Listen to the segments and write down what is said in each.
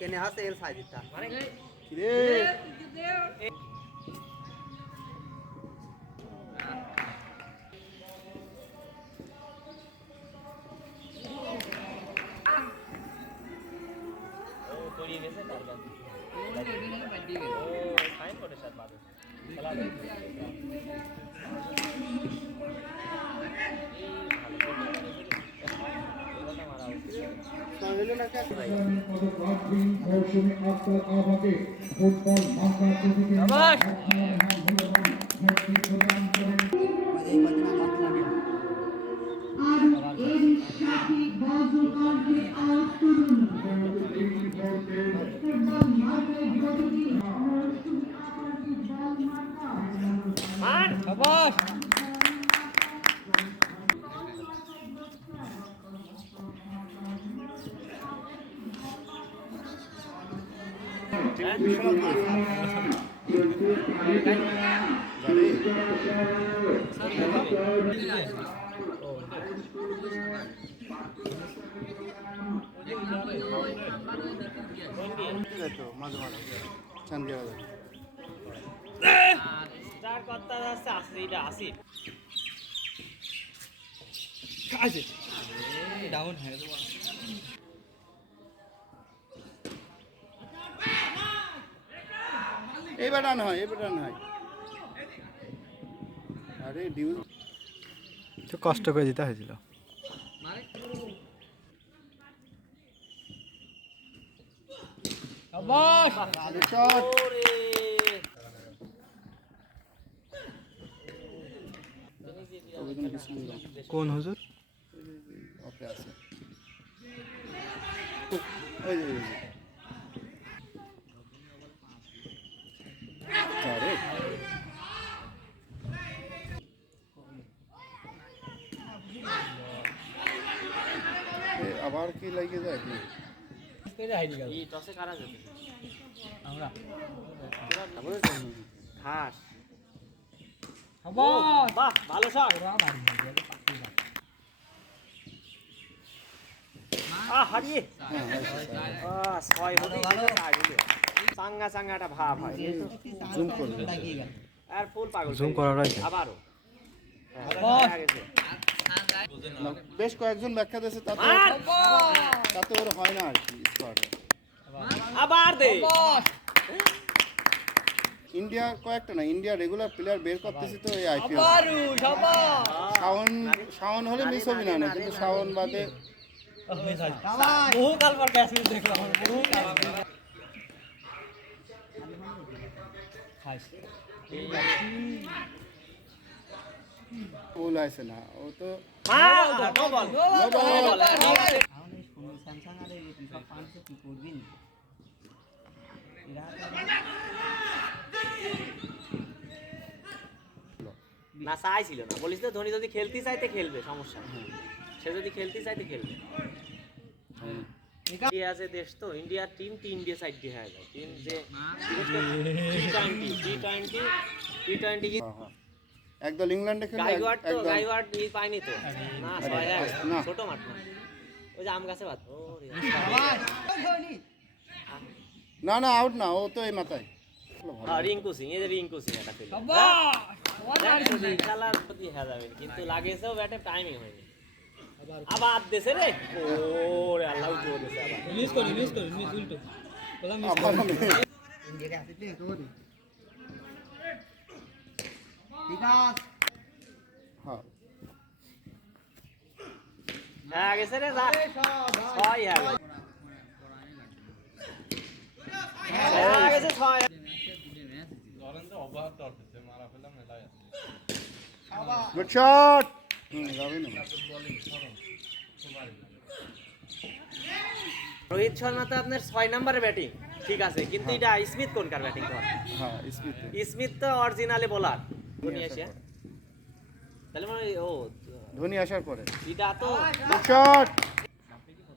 কেনে আছে L size দিতা রে ও তড়িয়ে গেছে তারপর ও সাইন করে সাথে বাদে খেলা শাবাশ মাঝে মাঝে চান দেওয়া যায় স্টার করতে যাচ্ছে আসিটা আসিফ আছে ডাউন হয়ে যাবে এইবার রান হয় এইবার রান হয় আরে ডিউ তো কষ্ট করে দিতে হয়েছিল শাবাশ শট ওরে কোন হুজুর ওকে আছে ওই যে আরে আবার কি লাগিয়ে যায় কি এই টসে কারা যেতে আমরা ঘাস শাবাশ বাহ ভালো শট হারিয়ে ছয় হলে ভালো চাঙ্গা চাঙ্গাটা ভাব হয় জুম করুন আর ফুল পাগল জুম করাটাই আবারও বেশ কয়েকজন ব্যাখ্যা দিয়েছে তাতে তাতে ওর হয় না আর কি স্কোয়াড আবার দে ইন্ডিয়া কয়েকটা না ইন্ডিয়া রেগুলার প্লেয়ার বের করতেছি তো এই আইপিএল বারু শাবাশ শাওন হলে মিস হবে না কিন্তু শাওন বাদে বহু কাল পর ব্যাটসম্যান দেখলাম বহু কাল ফুল আছে না ও তো নো বল না চাইছিল না বলিস তো ধোনি যদি খেলতে চাইতে খেলবে সমস্যা নেই সে যদি খেলতে চাইতে খেলবে ইন্ডিয়া আছে দেশ তো ইন্ডিয়ার টিম ইন্ডিয়া সাইড দিয়ে হয়ে যায় টিম যে টি-20 একদল ইংল্যান্ডে খেলে গাইওয়ার্ড তো একদল গাইওয়ার্ড পায়নি তো না ছয় না। ছোট মাঠ না ওই যে আম গাছে বাদ ও না না আউট না ও তো এই মাথায় হ্যাঁ রিঙ্কু সিং এই যে রিঙ্কু সিং এটা খেলে খেলার প্রতি হ্যাঁ যাবে কিন্তু লাগেছেও ব্যাটে টাইমিং হয়নি আবার দেশে রে ওরে আল্লাহ জোর দেশে আবার মিস করি মিস উল্টো বলা মিস আবার হ্যাঁ হ্যাঁ গেছে রে যা ছয় হ্যাঁ গেছে ছয় গুড শট যাবে না রোহিত শর্মা তো আপনার 6 নম্বরে ব্যাটিং ঠিক আছে কিন্তু এটা স্মিথ কোনকার ব্যাটিং করে হ্যাঁ স্পিড স্মিথ তো অরিজিনালি বোলার ধোনি আসে তাহলে মানে ও ধোনি আসার পরে এটা তো গুড শট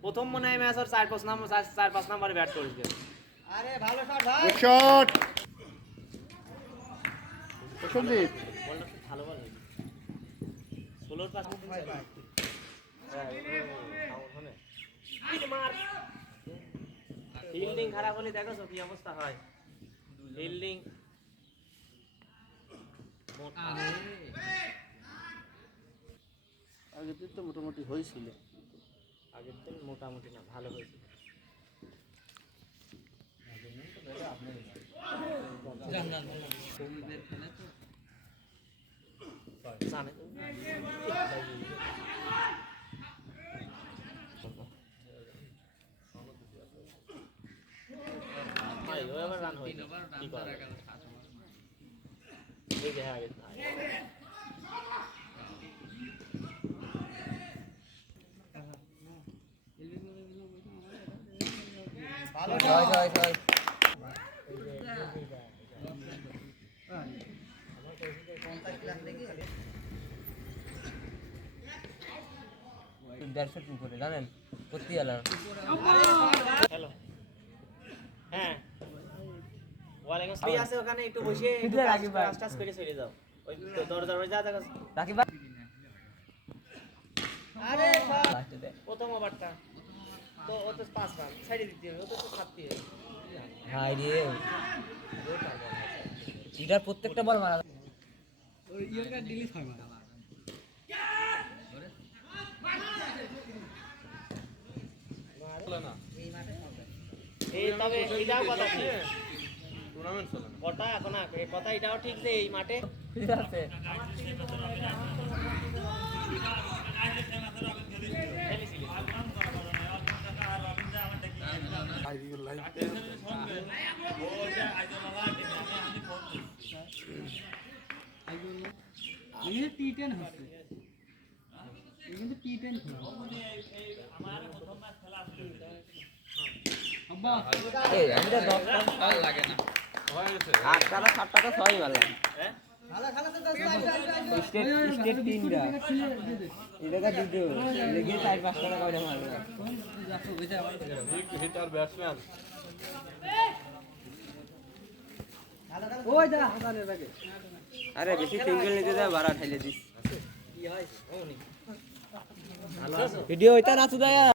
প্রথম মনে হয় ম্যাচ আর 4-5 নম্বরে ব্যাট করেছিল আরে ভালো শট ভাই গুড শট প্রসন্দীপ বলটা খুব ভালো বল ষোলোর পাস ফিল্ডিং খারাপ হলে দেখো কি অবস্থা হয়। ফিল্ডিং আগের দিন তো মোটামুটি হয়েছিল। আগের দিন মোটামুটি না, ভালো হয়েছে। জানে তো। ভাই, ও এবার রান হয়নি। কি করা যাবে? এই যে হ্যাঁ, ভালো শট জানেন করতে গেলাম হ্যালো, হ্যাঁ ওয়ালাইকুম আসসালাম। আছে ওখানে একটু বসে একটু কাজ টাজ করে চলে যাও। ওই দরজার ওই যা দেখো রাকিব ভাই আরে শট প্রথম ওভারটা তো ও তো 5 রান সাইডে দিতে হবে, ও তো 7 দিয়ে। হাই রে এটার প্রত্যেকটা বল মারা ওই ইয়ারটা ডিলিট হয় মারা এই তবে এটাও কথা ঠিক, টুর্নামেন্ট চলে না কথা এখন না, এই কথা এটাও ঠিক যে এই মাঠে ঠিক আছে এই টি10 হচ্ছে এই কিন্তু টি10 আব্বা এই আমরা 10টা লাগে না 8টা 7টা তো 6ই মারলাম হ্যাঁ খালা খালা তো 10 লাগে স্টেট 3টা এটা দিতে লেগে 4-5 টাকা করে মারলাম হিটার ব্যাটসম্যান ওই দা হাতানের আগে আরে বেশি সিঙ্গেল নিতে যা বাড়া ঠেলে দিস কি হয় ওনি ভিডিও হইতা না চুদায়া